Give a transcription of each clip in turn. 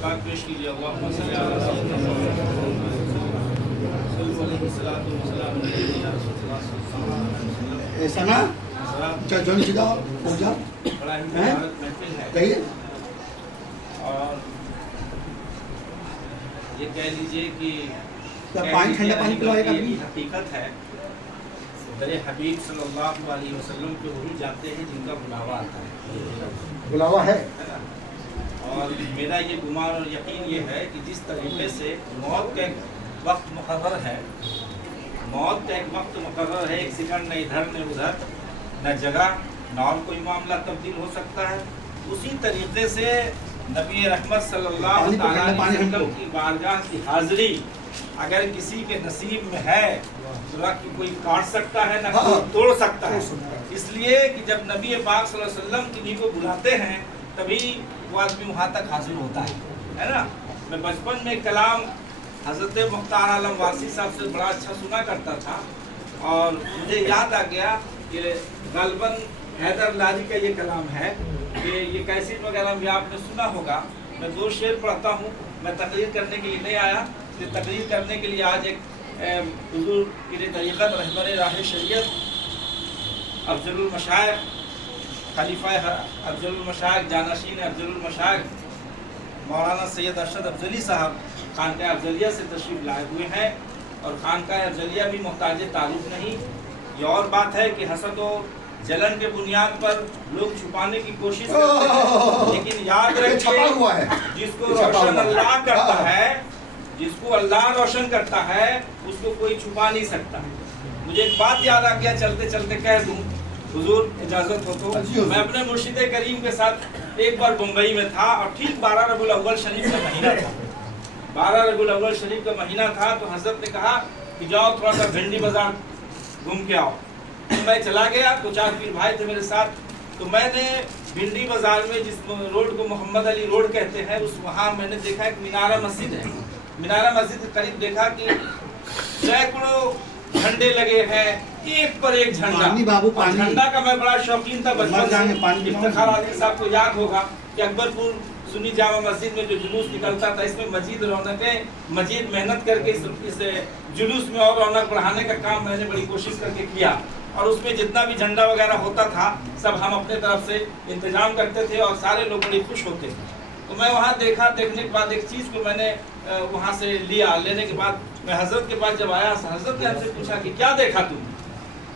पाक पेश कीजिए। अल्लाहुम्मा सल्ली अला सय्यिदिना मुहम्मद। ऐसा ना जौन सीधा पहुंचा बड़ा ही मुबारक महफिल है कहिए। और ये कह लीजिए कि पानी ठंडा पानी पिलाएगा ये हकीकत है। मेरे हबीब सल्लल्लाहु अलैहि वसल्लम के वही जाते हैं जिनका बुलावा आता है बुलावा है। ना? और मेरा ये गुमान और यकीन ये है कि जिस तरीके से मौत का एक वक्त मुकर्रर है, मौत का एक वक्त मुकर्रर है, एक सेकंड न इधर न उधर, न जगह न और कोई मामला तब्दील हो सकता है, उसी तरीके से नबी रहमत सल्लल्लाहु अलैहि वसल्लम की बारगाह की हाजिरी अगर किसी के नसीब में है तो ना कि कोई काट सकता है ना कोई तोड़ सकता है। इसलिए कि जब नबी पाक सल्लल्लाहु अलैहि वसल्लम किन्हीं को बुलाते हैं तभी वो आदमी वहाँ तक हाजिर होता है ना। मैं बचपन में कलाम हज़रत मुख्तार आलम वासी साहब से बड़ा अच्छा सुना करता था और मुझे याद आ गया कि गलबन हैदर लारी का ये कलाम है कि ये कैसेट वगैरह भी आपने सुना होगा। मैं 2 शेर पढ़ता हूँ। मैं तकरीर करने के लिए नहीं आया, तो तकरीर करने के लिए आज एक हुजूर की तरीक़त रहबर राह शरीयत अफजलुल मशाइख खलीफा अफजलुल मशाइख जानशीन अफजलुल मशाइख मौलाना सैयद अरशद अफजली साहब खानकाह अफजलिया से तशरीफ़ लाए हुए हैं और खानकाह अफजलिया भी मोहताज तारुफ नहीं। ये और बात है कि हसद और जलन के बुनियाद पर लोग छुपाने की कोशिश करते हैं, लेकिन याद रखिए जिसको रोशन अल्लाह करता है, जिसको अल्लाह रोशन करता है उसको कोई छुपा नहीं सकता। मुझे एक बात याद आ गया, चलते चलते कह दूं, हुजूर इजाजत हो तो। मैं अपने मुर्शिद करीम के साथ एक बार मुंबई में था और ठीक 12 रबीउल अव्वल शरीफ का महीना था। 12 रबीउल अव्वल शरीफ का महीना था तो हजरत ने कहा कि जाओ थोड़ा सा भिंडी बाजार घूम के आओ। तो मैं चला गया, 2-4 पीर भाई थे मेरे साथ। तो मैंने भिंडी बाजार में जिस रोड को मोहम्मद अली रोड कहते हैं उस वहाँ मैंने देखा एक मीनारा मस्जिद है। मीनारा मस्जिद के करीब देखा कि सैकड़ों झंडे लगे हैं, एक पर एक झंडा। झंडा का मैं बड़ा शौकीन था बचपन से। इफ्तिखार आदिल साहब को याद होगा कि अकबरपुर सुन्नी जामा मस्जिद में जो जुलूस निकलता था इसमें मजीद रौनकें, मजीद मेहनत करके इस जुलूस में और रौनक बढ़ाने का काम मैंने बड़ी कोशिश करके किया और उसमें जितना भी झंडा वगैरह होता था सब हम अपने तरफ से इंतजाम करते थे और सारे लोग बड़ी खुश होते थे। तो मैं वहाँ देखा, देखने के बाद एक चीज़ को मैंने वहाँ से लिया। लेने के बाद मैं हजरत के पास जब आया, हजरत ने हमसे पूछा कि क्या देखा तुमने?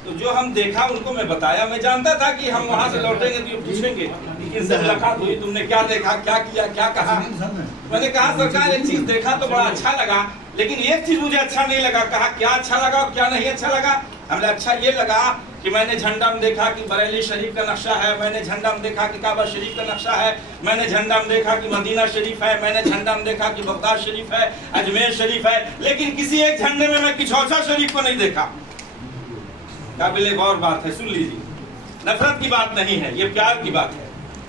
तो जो हम देखा उनको मैं बताया। मैं जानता था कि हम वहाँ से लौटेंगे तो ये पूछेंगे कि किनसे मुलाकात हुई, तुमने क्या देखा, क्या किया, क्या कहा। मैंने कहा सरकार एक चीज़ देखा तो बड़ा अच्छा लगा, लेकिन एक चीज़ मुझे अच्छा नहीं लगा। कहा क्या अच्छा लगा और क्या नहीं अच्छा लगा? हमने अच्छा ये लगा कि मैंने झंडा में देखा कि बरेली शरीफ का नक्शा है, मैंने झंडा में देखा कि काबा शरीफ का नक्शा है, मैंने झंडा में देखा कि मदीना शरीफ है, मैंने झंडा में देखा कि बगदाद शरीफ है, अजमेर शरीफ है, लेकिन किसी एक झंडे में मैं किछौसा शरीफ को नहीं देखा। काबिल गौर बात है, सुन लीजिए। नफरत की बात नहीं है, ये प्यार की बात है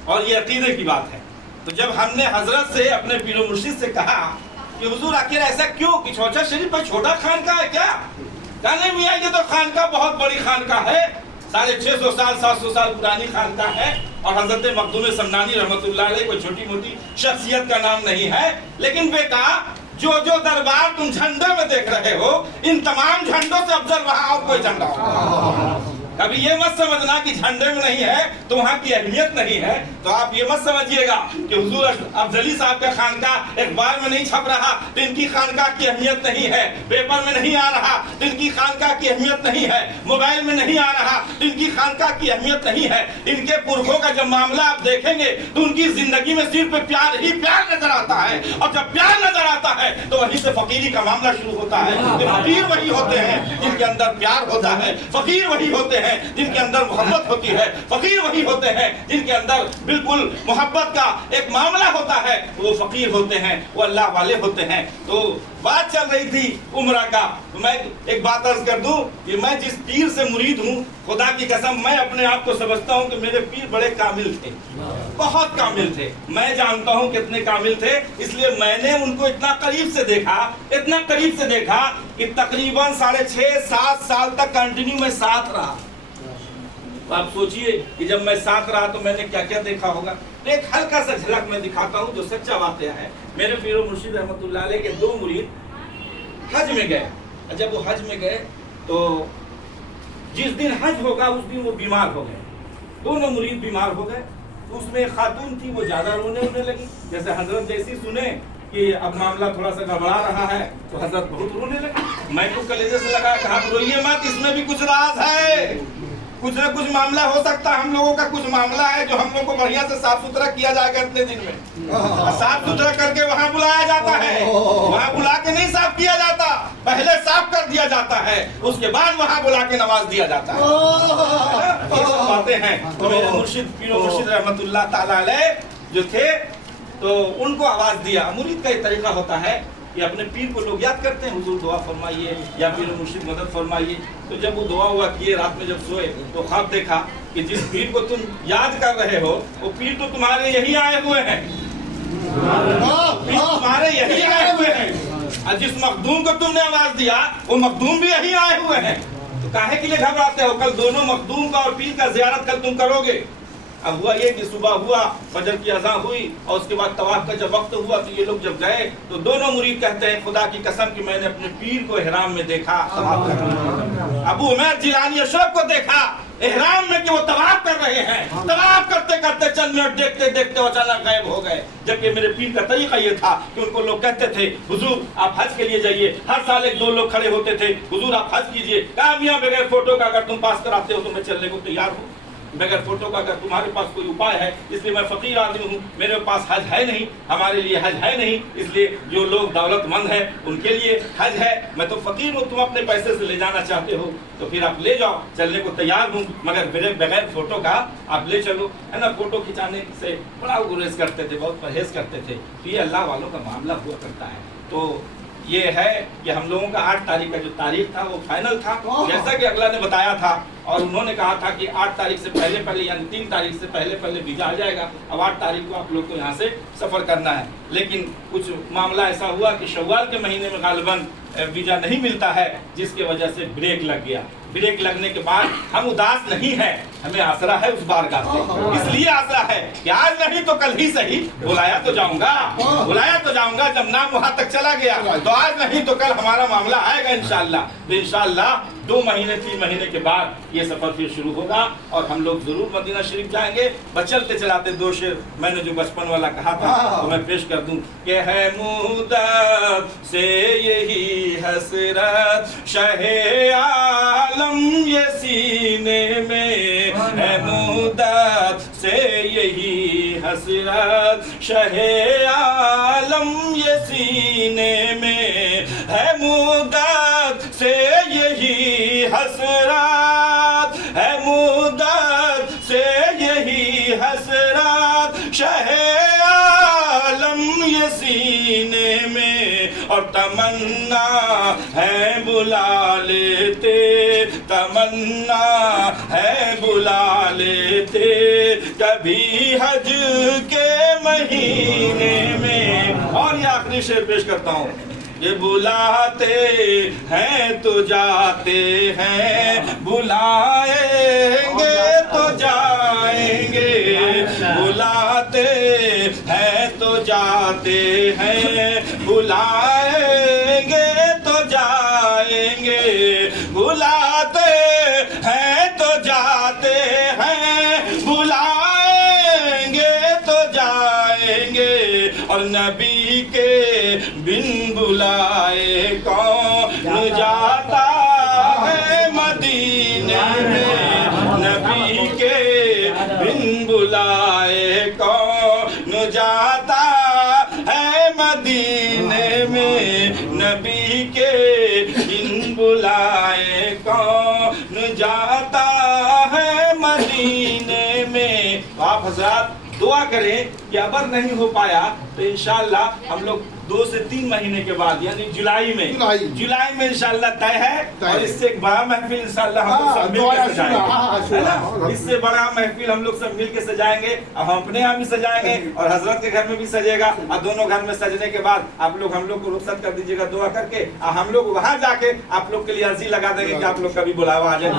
और ये अकीदे की बात है। तो जब हमने हजरत से अपने पीरो मुर्शिद से कहा कि हुजूर आखिर ऐसा क्यों, किछौसा शरीफ पर छोटा खानका है क्या? कहने मियाँ ये तो खानका बहुत बड़ी खानका है, 650 साल 700 साल पुरानी खानका है और हजरत मखदूम समनानी रहमतुल्लाह अलैह कोई छोटी मोटी शख्सियत का नाम नहीं है। लेकिन बेटा जो जो दरबार तुम झंडे में देख रहे हो इन तमाम झंडों से अफजल वहाँ और कोई झंडा हो। कभी ये मत समझना कि झंडे में नहीं है तो वहाँ की अहमियत नहीं है। तो आप ये मत समझिएगा कि हुजूर अफजली साहब का खानका अखबार में नहीं छप रहा तो इनकी खानका की अहमियत नहीं है, पेपर में नहीं आ रहा तो इनकी खानका की अहमियत नहीं है, मोबाइल में नहीं आ रहा तो इनकी खानका की अहमियत नहीं है। इनके पुरखों का जब मामला आप देखेंगे तो उनकी जिंदगी में सिर्फ प्यार ही प्यार नजर आता है और जब प्यार नजर आता है तो वहीं से फकीरी का मामला शुरू होता है। फकीर वही होते हैं जिनके अंदर प्यार होता है, फकीर वही होते हैं जिनके अंदर मोहब्बत होती है, फकीर वही होते हैं जिनके अंदर बिल्कुल मोहब्बत का एक मामला होता है, वो फकीर होते हैं, वो अल्लाह वाले होते हैं। तो बात चल रही थी उम्रा का, तो मैं एक बात अर्ज कर दूं कि मैं जिस पीर से मुरीद हूँ, खुदा की कसम मैं अपने आप को समझता हूँ कि मेरे पीर बड़े कामिल थे, बहुत कामिल थे। मैं जानता हूँ कितने कामिल थे, इसलिए मैंने उनको इतना करीब से देखा, इतना करीब से देखा कि तकरीबन 6.5-7 साल तक कंटिन्यू मैं साथ रहा। तो आप सोचिए कि जब मैं साथ रहा तो मैंने क्या क्या देखा होगा। तो एक हल्का सा झलक मैं दिखाता हूँ जो सच्चा वाकया है। मेरे पीर मुर्शिद रहमतुल्लाह अलैह के 2 मुरीद हज में गए। जब वो हज में गए तो जिस दिन हज होगा उस दिन वो बीमार हो गए, दोनों मुरीद बीमार हो गए। उसमें एक खातून थी, वो ज्यादा रोने लगी। जैसे हजरत जैसी सुने कि अब मामला थोड़ा सा गड़बड़ा रहा है तो हजरत बहुत रोने लगे। मैं तो कलेजे से लगा कहा रोइए मत, इसमें भी कुछ राज है, कुछ न कुछ मामला हो सकता है। हम लोगों का कुछ मामला है जो हम लोग को बढ़िया से साफ सुथरा किया जाएगा इतने दिन में। साफ सुथरा करके वहाँ बुलाया जाता है, वहाँ बुला के नहीं साफ किया जाता, पहले साफ कर दिया जाता है, उसके बाद वहाँ बुला के नवाज दिया जाता है। ये सब बातें हैं। तो मेरे मुर्शिद पीर मुर्शिद रहमतुल्लाह ताला अलैह जो थे तो उनको आवाज दिया। मुरीद का एक तरीका होता है कि अपने पीर को लोग याद करते हैं, हुजूर दुआ फरमाइए या पीर मुर्शिद मदद फरमाइए। तो जब वो दुआ हुआ किए, रात में जब सोए तो ख्वाब देखा कि जिस पीर को तुम याद कर रहे हो वो पीर तो तुम्हारे यही आए हुए हैं, पीर तुम्हारे यही आए हुए हैं। और जिस मखदूम को तुमने आवाज दिया वो मखदूम भी यही आए हुए हैं। तो काहे के लिए घबराते हो? कल दोनों मखदूम का और पीर का ज़ियारत कल तुम करोगे। अब हुआ ये कि सुबह हुआ, फजर की अज़ान हुई और उसके बाद तवाफ का जब वक्त हुआ तो ये लोग जब गए तो दोनों मुरीद कहते हैं खुदा की कसम कि मैंने अपने पीर को इहराम में देखा तवाफ कर रहे। अबू उमैर जिलानी अशरफ को देखा इहराम में कि वो तवाफ कर रहे हैं। तवाफ करते करते चंद मिनट देखते देखते अचानक गायब हो गए। जबकि मेरे पीर का तरीका ये था कि उनको लोग कहते थे हुजूर आप हज के लिए जाइए। हर साल 1-2 लोग खड़े होते थे, हुजूर आप हज कीजिए। कहा मियां बगैर फोटो का अगर तुम पास कराते हो तो मैं चलने को तैयार हूँ, बगैर फोटो का अगर तुम्हारे पास कोई उपाय है। इसलिए मैं फकीर आदमी हूँ, मेरे पास हज है नहीं, हमारे लिए हज है नहीं, इसलिए जो लोग दौलतमंद हैं उनके लिए हज है। मैं तो फकीर हूँ, तुम अपने पैसे से ले जाना चाहते हो तो फिर आप ले जाओ, चलने को तैयार हूँ, मगर मेरे बगैर फोटो का आप ले चलो। है ना, फोटो खिंचाने से बड़ा गुरेज करते थे, बहुत परहेज करते थे। तो ये अल्लाह वालों का मामला हुआ करता है। तो ये है कि हम लोगों का 8 तारीख का जो तारीख था वो फाइनल था, जैसा कि अगला ने बताया था। और उन्होंने कहा था कि 8 तारीख से पहले पहले यानी 3 तारीख से पहले पहले वीजा आ जाएगा। अब 8 तारीख को आप लोग को यहाँ से सफ़र करना है। लेकिन कुछ मामला ऐसा हुआ कि शव्वाल के महीने में गालिबन वीजा नहीं मिलता है, जिसकी वजह से ब्रेक लग गया। ब्रेक लगने के बाद हम उदास नहीं हैं, हमें आसरा है उस बारगाह से। इसलिए आसरा है कि आज नहीं तो कल ही सही बुलाया तो जाऊंगा, बुलाया तो जाऊंगा। जब नाम वहां तक चला गया तो आज नहीं तो कल हमारा मामला आएगा इंशाअल्लाह। तो इंशाअल्लाह 2 महीने 3 महीने के बाद ये सफर फिर शुरू होगा और हम लोग जरूर मदीना शरीफ जाएंगे। बस चलते चलाते 2 शेर मैंने जो बचपन वाला कहा था तो मैं पेश कर दूं कि है मुद्दत से यही हसरत शहे आलम ये सीने में, है मुद्दत से यही हसरत शहे आलम ये सीने में, है मुद्दत से यही हसरत, है मुद्दत से यही हसरत शहे आलम ये सीने में। और तमन्ना है बुला लेते, तमन्ना है बुला लेते कभी हज के महीने में। और ये आखिरी शेर पेश करता हूँ, ये बुलाते हैं तो जाते हैं, बुलाएंगे तो जाएंगे, बुलाते हैं तो जाते हैं, बुलाएंगे तो जाएंगे, बुलाते हैं तो जाते हैं, बुलाएंगे तो जाएंगे। और नबी के बिन बुलाए कौन जाता है मदीने में, नबी के बिन बुलाए कौन जाता है मदीने में, नबी के बिन बुलाए कौन जाता है मदीने में। आप हज़रात दुआ करें कि अगर नहीं हो पाया तो इंशाअल्लाह हम लोग 2 से 3 महीने के बाद यानी जुलाई में इंशाअल्लाह तय है। और इससे एक बड़ा महफिल इंशाअल्लाह हम लोग सब मिलकर सजाएंगे, है ना। इससे बड़ा महफिल हम लोग सब मिलकर सजाएंगे। अब हम अपने यहाँ भी सजाएंगे और हजरत के घर में भी सजेगा। और दोनों घर में सजने के बाद आप लोग हम लोग को रुखसत कर दीजिएगा दुआ करके। और हम लोग वहाँ जाके आप लोग के लिए अर्जी लगा देंगे कि आप लोग कभी बुलावा आ जाए।